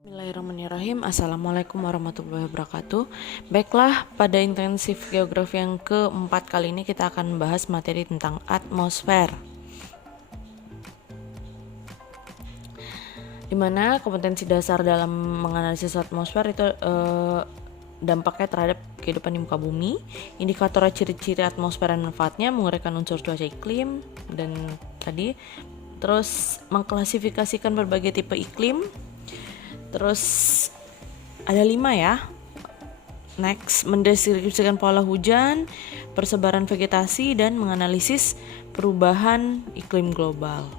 Bismillahirrahmanirrahim. Assalamualaikum warahmatullahi wabarakatuh. Baiklah, pada intensif geografi yang keempat kali ini kita akan membahas materi tentang atmosfer, dimana kompetensi dasar dalam menganalisis atmosfer itu dampaknya terhadap kehidupan di muka bumi, indikator ciri-ciri atmosfer dan manfaatnya, menguraikan unsur cuaca iklim, dan tadi terus mengklasifikasikan berbagai tipe iklim. Terus ada 5 ya. Next, mendeskripsikan pola hujan, persebaran vegetasi, dan menganalisis perubahan iklim global.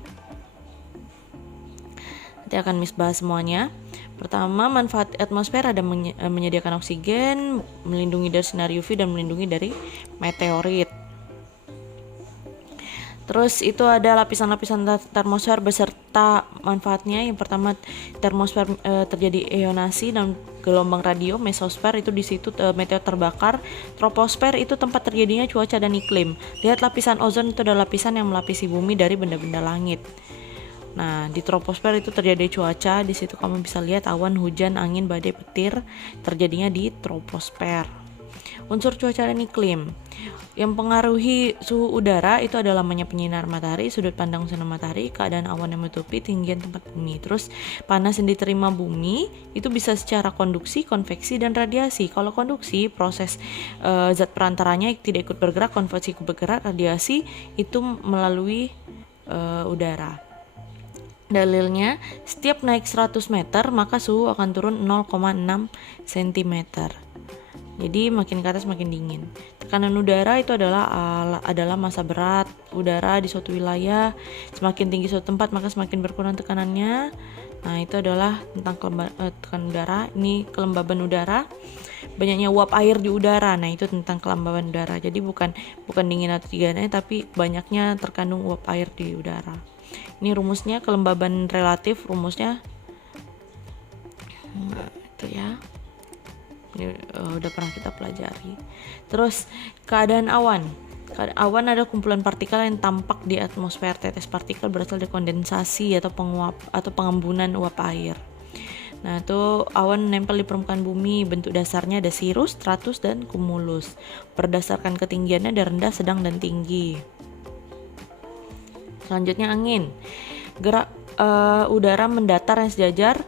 Nanti akan bahas semuanya. Pertama, manfaat atmosfer ada menyediakan oksigen, melindungi dari sinar UV, dan melindungi dari meteorit. Terus itu ada lapisan-lapisan termosfer beserta manfaatnya. Yang pertama, termosfer terjadi ionasi dan gelombang radio. Mesosfer itu di situ meteor terbakar. Troposfer itu tempat terjadinya cuaca dan iklim. Lihat lapisan ozon, itu adalah lapisan yang melapisi bumi dari benda-benda langit. Nah, di troposfer itu terjadi cuaca. Di situ kamu bisa lihat awan, hujan, angin, badai, petir terjadinya di troposfer. Unsur cuaca dan iklim yang pengaruhi suhu udara itu adalah lamanya penyinar matahari, sudut pandang sinar matahari, keadaan awan yang menutupi, tinggian tempat bumi. Terus panas yang diterima bumi itu bisa secara konduksi, konveksi, dan radiasi. Kalau konduksi, proses zat perantaranya tidak ikut bergerak, konveksi ikut bergerak, radiasi itu melalui udara. Dalilnya, setiap naik 100 meter maka suhu akan turun 0,6 cm. Jadi makin ke atas makin dingin. Tekanan udara itu adalah massa berat udara di suatu wilayah. Semakin tinggi suatu tempat maka semakin berkurang tekanannya. Nah, itu adalah tentang tekanan udara. Ini kelembaban udara. Banyaknya uap air di udara. Nah, itu tentang kelembaban udara. Jadi bukan dingin atau tidaknya, tapi banyaknya terkandung uap air di udara. Ini rumusnya, kelembaban relatif rumusnya. Itu ya. Ini udah pernah kita pelajari. Terus keadaan awan. Awan adalah kumpulan partikel yang tampak di atmosfer. Tetes partikel berasal dari kondensasi atau penguap atau pengembunan uap air. Nah, itu awan menempel di permukaan bumi. Bentuk dasarnya ada cirrus, stratus, dan cumulus. Berdasarkan ketinggiannya ada rendah, sedang, dan tinggi. Selanjutnya angin. Gerak udara mendatar yang sejajar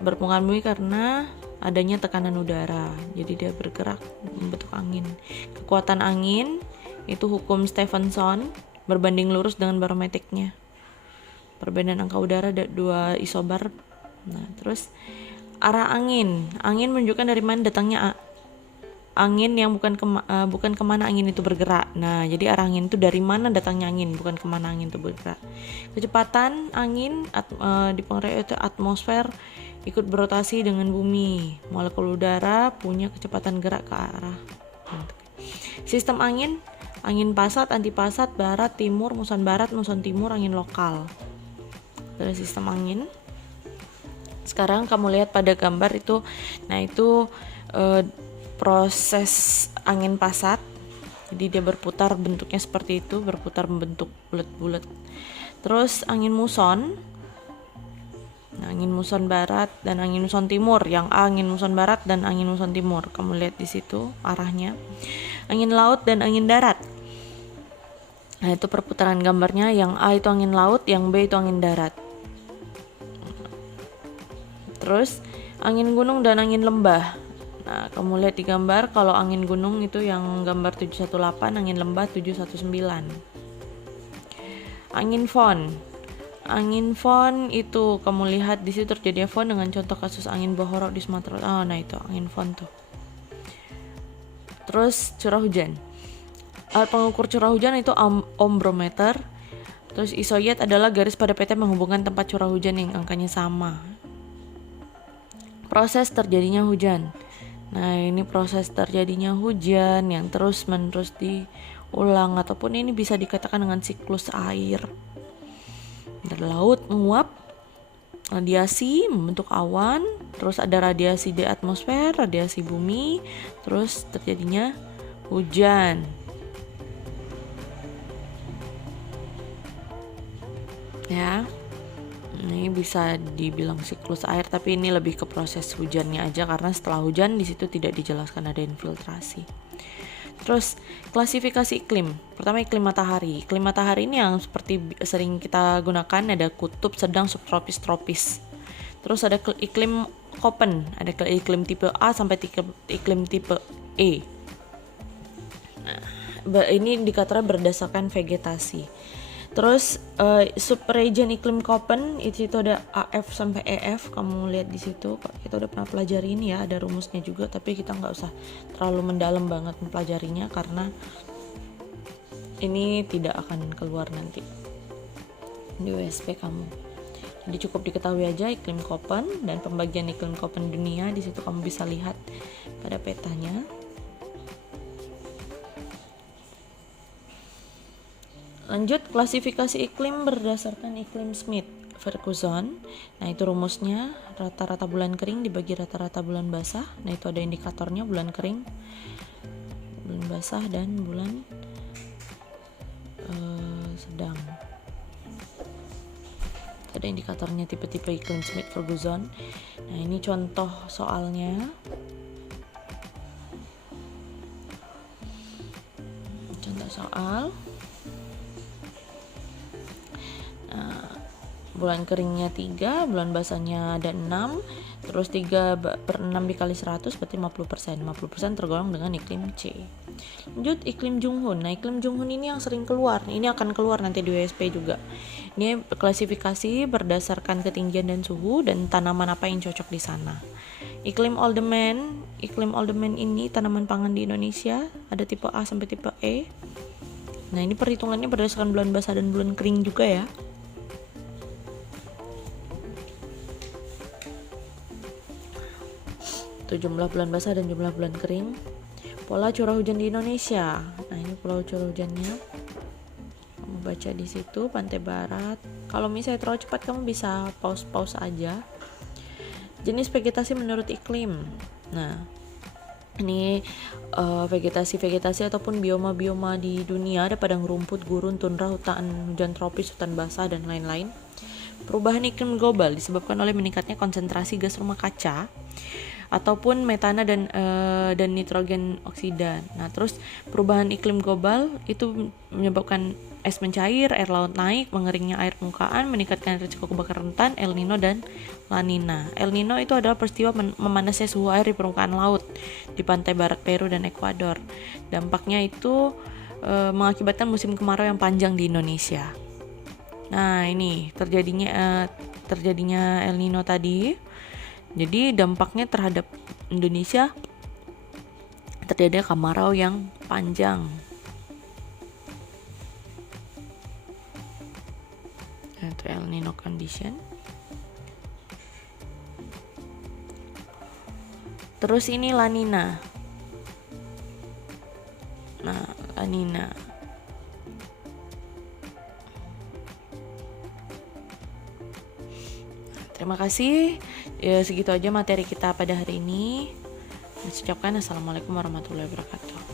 berpermukaan bumi karena adanya tekanan udara, jadi dia bergerak membentuk angin. Kekuatan angin itu hukum Stephenson berbanding lurus dengan barometriknya. Perbedaan angka udara ada 2 isobar. Nah, terus arah angin menunjukkan dari mana datangnya angin, yang bukan kemana angin itu bergerak. Nah, jadi arah angin itu dari mana datangnya angin, bukan kemana angin itu bergerak. Kecepatan angin dipengaruhi itu atmosfer ikut berotasi dengan bumi. Molekul udara punya kecepatan gerak ke arah. Sistem angin pasat, antipasat, barat, timur, muson barat, muson timur, angin lokal. Dari sistem angin. Sekarang kamu lihat pada gambar itu. Nah, itu proses angin pasat. Jadi dia berputar, bentuknya seperti itu, berputar membentuk bulat-bulat. Terus angin muson. Nah, angin muson barat dan angin muson timur. Yang A angin muson barat dan angin muson timur. Kamu lihat di situ arahnya. Angin laut dan angin darat. Nah, itu perputaran gambarnya. Yang A itu angin laut, yang B itu angin darat. Terus angin gunung dan angin lembah. Nah, kamu lihat di gambar, kalau angin gunung itu yang gambar 718, angin lembah 719. Angin fon. Angin fon itu kamu lihat di situ terjadi fon dengan contoh kasus angin bohorok di Sumatera. Oh, nah itu angin fon tuh. Terus curah hujan. Alat pengukur curah hujan itu ombrometer. Terus isoyet adalah garis pada peta menghubungkan tempat curah hujan yang angkanya sama. Proses terjadinya hujan. Nah, ini proses terjadinya hujan yang terus-menerus diulang, ataupun ini bisa dikatakan dengan siklus air. Dari laut menguap, radiasi membentuk awan, terus ada radiasi di atmosfer, radiasi bumi, terus terjadinya hujan. Ya. Ini bisa dibilang siklus air, tapi ini lebih ke proses hujannya aja, karena setelah hujan di situ tidak dijelaskan ada infiltrasi. Terus klasifikasi iklim. Pertama, iklim matahari. Iklim matahari ini yang seperti sering kita gunakan, ada kutub, sedang, subtropis, tropis. Terus ada iklim Köppen, ada iklim tipe A sampai iklim tipe E. Nah, ini indikatornya berdasarkan vegetasi. Terus subregion iklim Köppen itu ada AF sampai EF, kamu lihat di situ. Kita udah pernah pelajari ini ya, ada rumusnya juga, tapi kita nggak usah terlalu mendalam banget mempelajarinya karena ini tidak akan keluar nanti di USP kamu. Jadi cukup diketahui aja iklim Köppen dan pembagian iklim Köppen dunia, di situ kamu bisa lihat pada petanya. Lanjut, klasifikasi iklim berdasarkan iklim Schmidt-Ferguson. Nah, itu rumusnya rata-rata bulan kering dibagi rata-rata bulan basah. Nah, itu ada indikatornya, bulan kering, bulan basah, dan bulan sedang. Ada indikatornya tipe-tipe iklim Schmidt-Ferguson. Nah, ini contoh soalnya. Contoh soal. Bulan keringnya 3, bulan basahnya ada 6, terus 3/6 dikali 100 berarti 50%. 50% tergolong dengan iklim C. Lanjut, iklim Junghun. Nah, iklim Junghun ini yang sering keluar. Ini akan keluar nanti di USP juga. Ini klasifikasi berdasarkan ketinggian dan suhu dan tanaman apa yang cocok di sana. Iklim Oldman. Iklim Oldman ini tanaman pangan di Indonesia, ada tipe A sampai tipe E. Nah, ini perhitungannya berdasarkan bulan basah dan bulan kering juga ya. Itu jumlah bulan basah dan jumlah bulan kering. Pola curah hujan di Indonesia. Nah, ini pola curah hujannya. Kamu baca di situ, pantai barat. Kalau misalnya terlalu cepat kamu bisa pause aja. Jenis vegetasi menurut iklim. Nah, ini vegetasi ataupun bioma-bioma di dunia, ada padang rumput, gurun, tundra, hutan hujan tropis, hutan basah, dan lain-lain. Perubahan iklim global disebabkan oleh meningkatnya konsentrasi gas rumah kaca ataupun metana dan nitrogen oksida. Nah, terus perubahan iklim global itu menyebabkan es mencair, air laut naik, mengeringnya air permukaan, meningkatkan risiko kebakaran hutan, El Nino dan La Nina. El Nino itu adalah peristiwa memanasnya suhu air di permukaan laut di pantai barat Peru dan Ekuador. Dampaknya itu mengakibatkan musim kemarau yang panjang di Indonesia. Nah, ini terjadinya El Nino tadi. Jadi dampaknya terhadap Indonesia terjadi kemarau yang panjang. Itu El Nino condition. Terus ini La Nina. Nah, La Nina. Terima kasih. Ya, segitu aja materi kita pada hari ini. Saya ucapkan assalamualaikum warahmatullahi wabarakatuh.